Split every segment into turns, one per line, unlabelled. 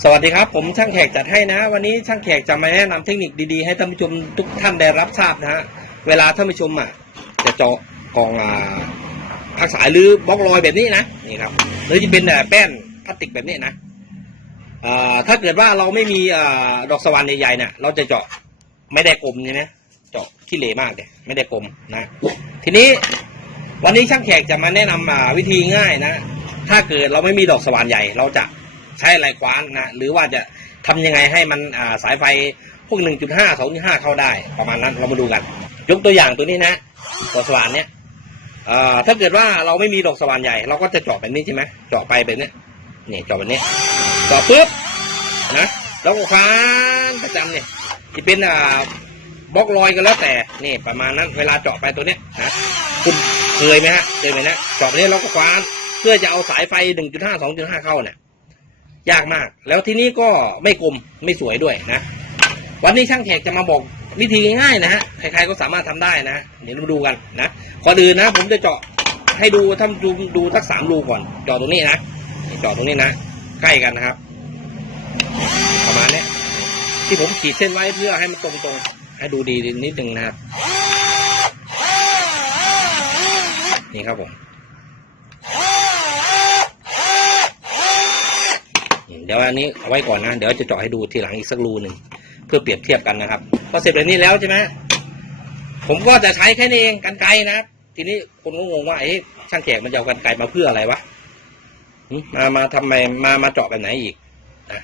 สวัสดีครับ ผมช่างแขกจัดให้นะ วันนี้ช่างแขกจะมาแนะนำเทคนิคดีๆ ให้ท่านผู้ชมทุกท่านได้รับทราบนะฮะเวลาท่านผู้ชมอะจะเจาะกองอ่าพักสายหรือบล็อกลอยแบบนี้นะนี่ครับหรือจะเป็นแบบแป้นพลาสติกแบบนี้นะถ้าเกิดว่าเราไม่มีอดอกสว่านใหญ่ๆเนี่ยเราจะเจาะไม่ได้กลมใช่ไหมเจาะขี้เหร่มากเลยไม่ได้กลมนะ ทีนี้วันนี้ช่างแขกจะมาแนะนำอ่าวิธีง่ายนะ ถ้าเกิดเราไม่มีดอกสว่านใหญ่เราจะ ใช้อะไรคว้านนะหรือว่าจะทำยังไงให้มันสายไฟพวก 1.5 2.5 เข้าได้ประมาณนั้นเรามาดูกัน ยกตัวอย่างตัวนี้นะดอกสว่านเนี่ยถ้าเกิดว่าเราไม่มีดอกสว่านใหญ่ เราก็จะเจาะแบบนี้ใช่ไหมเจาะไปแบบนี้นี่เจาะแบบนี้เจาะปุ๊บนะแล้วก็คว้านประจำเนี่ยจะเป็นอ่าบล็อกลอยกันแล้วแต่นี่ประมาณนั้น เวลาเจาะไปตัวเนี้ยนะคุณเคยไหมฮะเคยไหมนะเจาะไปนี้เราก็คว้าน เพื่อจะเอาสายไฟ 1.5 2.5 เข้าเนี่ย ยากมาก แล้วที่นี้ก็ไม่กลมไม่สวยด้วยนะ วันนี้ช่างแขกจะมาบอกวิธีง่ายๆนะฮะใครๆก็สามารถทำได้นะ เดี๋ยวมาดูกันนะก่อนอื่นนะ ผมจะเจาะให้ดูท่าดูดูทักสามรูก่อนเจาะตรงนี้นะเจาะตรงนี้นะใกล้กันนะครับ ประมาณนี้ที่ผมขีดเส้นไว้เพื่อให้มันตรงๆ ให้ดูดีนิดนึงนะครับ นี่ครับผม เดี๋ยวอันนี้เอาไว้ก่อนนะเดี๋ยวจะเจาะให้ดูทีหลังอีกสักรูหนึ่งเพื่อเปรียบเทียบกันนะครับพอเสร็จแบบนี้แล้วใช่ไหมผมก็จะใช้แค่นี้เองกันไกรนะทีนี้คนก็งงว่าไอ้ช่างแขกมันจะเอากันไกรมาเพื่ออะไรวะมามาทำไมมามาเจาะแบบไหนอีกนะ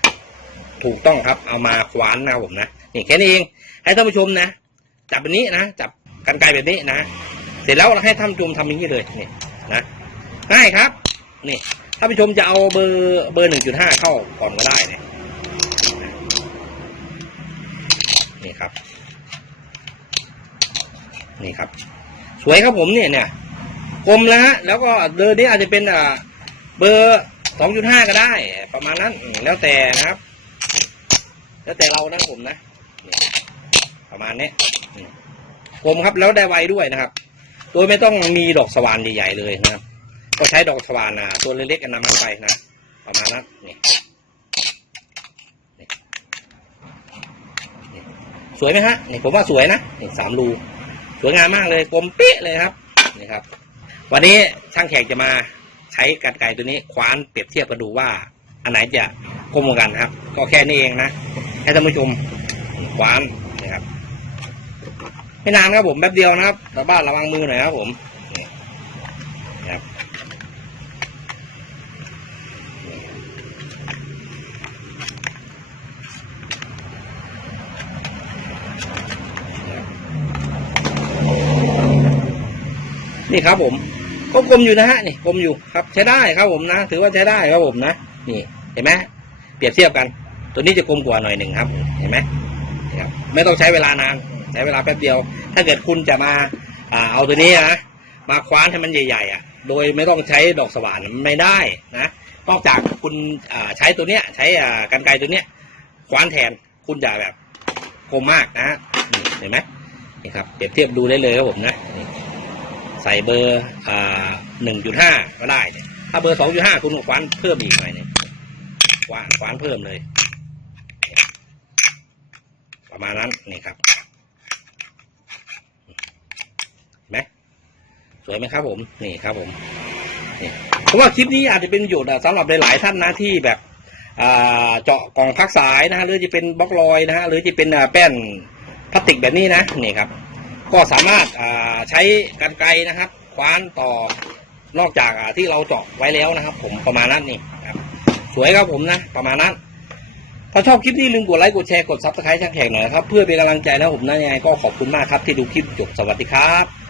ถูกต้องครับเอามาขวานนะครับผมนะนี่แค่นี้เอง ให้ท่านผู้ชมนะจับแบบนี้นะจับกันไกรแบบนี้นะเสร็จแล้วเราให้ท่านผู้ชมทำอย่างนี้เลยนี่นะง่ายครับนี่ ถ้าผู้ชมจะเอาเบอร์เบอร์หนึ่งจุดห้าเข้าก่อนก็ได้เนี่ยนี่ครับ นี่ครับ สวยครับผมเนี่ยเนี่ยกลมแล้วฮะแล้วก็เบอร์นี้อาจจะเป็นอ่าเบอร์สองจุดห้าก็ได้ ประมาณนั้นแล้วแต่นะครับ แล้วแต่เรานะผมนะประมาณนี้อืมกลมครับแล้วได้ไวด้วยนะครับ โดยไม่ต้องมีดอกสว่านใหญ่ๆเลยนะครับ ก็ใช้ดอกสวานนะตัวเล็กๆกันนำเข้าไปนะประมาณนั้นนี่นี่นี่สวยไหมฮะนี่ผมว่าสวยนะนี่สามรูสวยงามมากเลยกลมเป๊ะเลยครับนี่ครับ วันนี้ช่างแขกจะมาใช้กรรไกรตัวนี้คว้านเปรียบเทียบกันดูว่า อันไหนจะกลมกว่ากันครับ ก็แค่นี้เองนะให้ท่านผู้ชมคว้านนะครับ ไม่นานครับผมแป๊บเดียวนะครับแต่บ้านระวังมือหน่อยครับผมนี่นะครับ นี่ครับ ผมก็กลมอยู่นะฮะนี่กลมอยู่ครับใช้ได้ครับผมนะ ถือว่าใช้ได้ครับผมนะนี่เห็นไหมเปรียบเทียบกัน ตัวนี้จะกลมกว่าหน่อยหนึ่งครับ เห็นไหมนะครับไม่ต้องใช้เวลานานใช้เวลาแป๊บเดียว ถ้าเกิดคุณจะมาอ่าเอาตัวนี้นะมาคว้านให้มันใหญ่ๆอะ โดยไม่ต้องใช้ดอกสว่านไม่ได้นะนอกจากคุณอ่าใช้ตัวเนี้ย ใช้อ่ากันไกรตัวเนี้ยคว้านแทนคุณจะแบบคมมากนะเห็นไหมนี่ครับเปรียบเทียบดูได้เลยครับผมนะ ส่เบอร์อ่าหนึ่งจุดห้าก็ได้ ถ้าเบอร์สองจุดห้าคุณคว้านเพิ่มอีกหน่อยเนี่ยคว้านควานเพิ่มเลย ประมาณนั้นนี่ครับไหมสวยไหมครับ ผมนี่ครับผมนี่ผมว่าคลิปนี้อาจจะเป็นประโยชน์สำหรับหลาย ๆ ท่านนะที่แบบเจาะกล่องพักสายนะฮะหรือจะเป็นบล็อกลอยนะฮะหรือจะเป็นแป้นพลาสติกแบบนี้นะนี่ครับ ก็สามารถใช้กันไกลนะครับคว้านต่อนอกจากที่เราเจาะไว้แล้วนะครับ ผมประมาณนั้นนี่ครับสวยครับผมนะประมาณนั้น ถ้าชอบคลิปนี้ลืมกดไลค์กดแชร์กดซับสไครต์ช่างแขกหน่อยนะครับเพื่อเป็นกำลังใจนะผมนะยังไงก็ขอบคุณมากครับที่ดูคลิปจบสวัสดีครับ